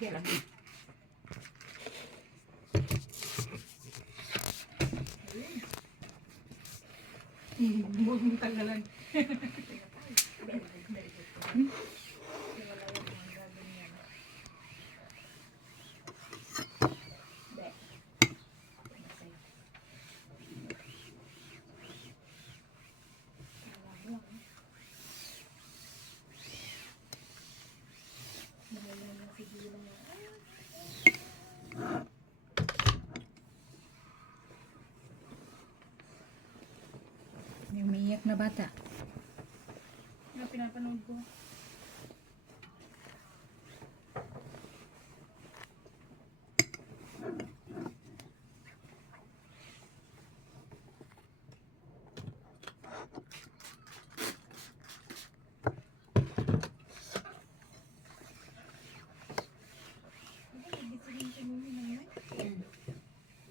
Kaya lang. Huwag mong tanggalan. May umiiyak na bata. Yung pinapanood ko.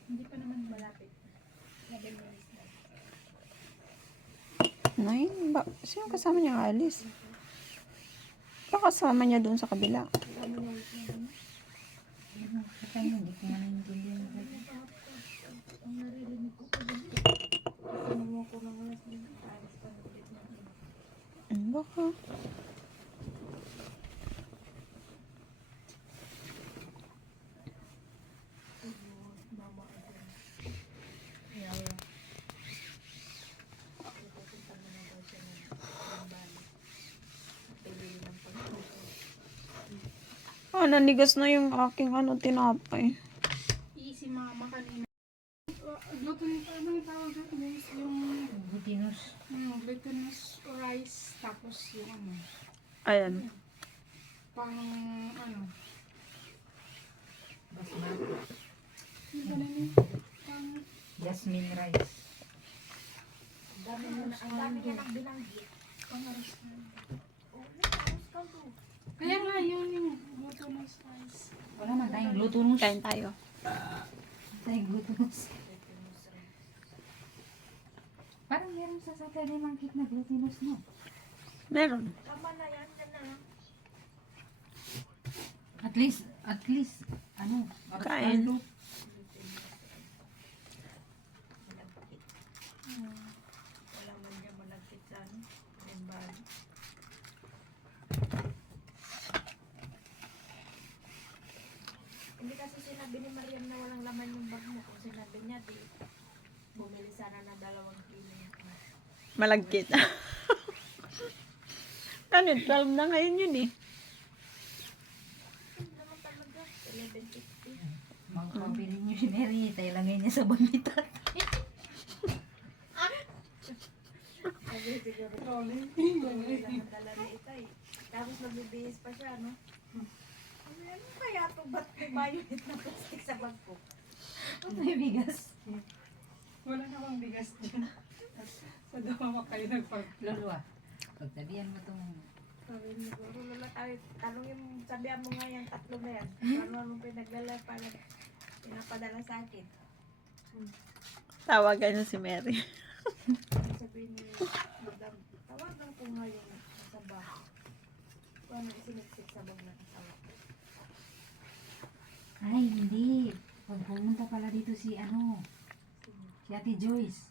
Hindi pa naman malapit. 11 minutes na. Nay, sino kasama niya alis? Baka kasama niya doon sa kabila. Hindi ko nga naiintindihan. Ang naririnig ko pa din. Kinuha ko ng alas din. Alas pa na ulit ng iba. Baka. Mama again. Yeah. Pupunta na na daw siya ng bali. Pili ng pagpupo. Nanigas na yung aking tinapay. Si mama kanina. Luto nito, anong tawag doon? Yung Glutinous. glutinous rice, tapos yung ano, Ayan. pang ano, Basmati. yung ganun yun, pang Jasmine rice. ang dami niya nang binanggit. Pang aros na. Kaya nga yun yung glutinous rice. Wala man tayong glutinous. Kain tayo. Tayong glutinous. Parang meron sa Saturday Market na glutinous, no? Meron. Tama na yan, yan na. At least, ano? Kain. Wala man niya malagkit sa ano, yung bali. Hindi kasi sinabi ni Mariam na walang laman yung bag mo. Kung sinabi niya, di bumili sana na 2 kilo. Malagkit. Ano, 12 na ngayon yun eh. Ano naman talaga? 11.50. Pabili niyo si Mary, tayo lang niya sa bandita. Sabi siguro, dala ni Itay. Tapos nagbibihis pa siya, no? Ano kaya ito? Ba't may mayonnaise na plastic sa bag ko? May bigas. Wala namang bigas dyan. Sa dama kayo nagpag... Lolo ah, pagsabihan mo itong Sabi ni Guru, Lola, tanongin mo, sabihan mo nga yung 3 na yan. Ano anong pinaglala para pinapadala sa akin. Tawagan niya si Mary. Sabi ni Madam, tawagan ko nga yung sa bahay. Kung ano isiniksik sa bag ng asawa ko. Ay, hindi. Pag pumunta pala dito si si Ate Joyce.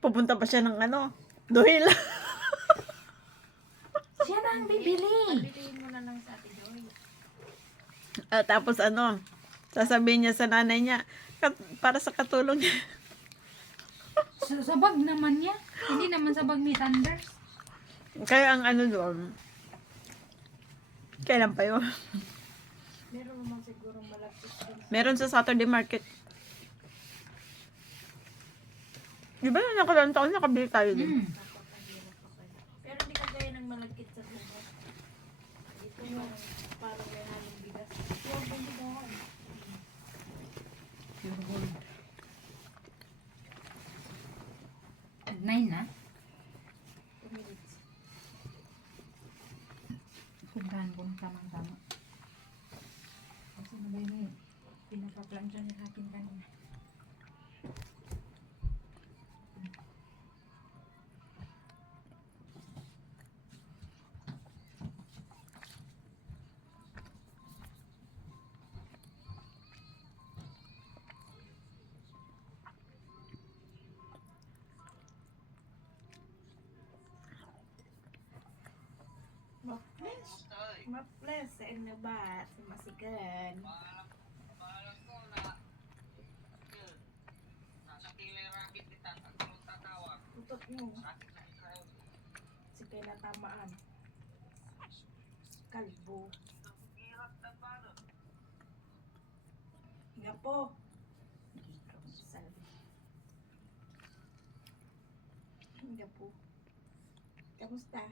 Pupunta pa siya ng Dohil. Siya na ang bibili. Piliin mo na lang sa Ate Joy. Tapos sasabihin niya sa nanay niya, para sa katulong niya. Sa bag naman niya. Hindi naman sa bag ni Thunders. Kaya ang doon, kailan pa yun? Meron naman siguro malapit din. Meron sa Saturday Market. Di ba na nakaraang taon nakabili tayo din? Napakahirap pa kaya. Pero hindi kagaya ng malagkit sa buhay. Ito yung parang may halong bigas. Huwag hindi doon. Pure gold. 9 na? 2 minutes. Puntahan ko ng tamang-tama. Kasi na ba yun eh? Pinapaplancha niya akin kanina. Maples, sa inyo ba? Sa masigan. Maalam ko na nasa kilay rabbit ni Tata kung tatawag. Tutot mo. Rabbit na Israel. Sige na tamaan. Kalbo. Ang hirap na paano. Nga po. Sabi. Nga po. Kamusta?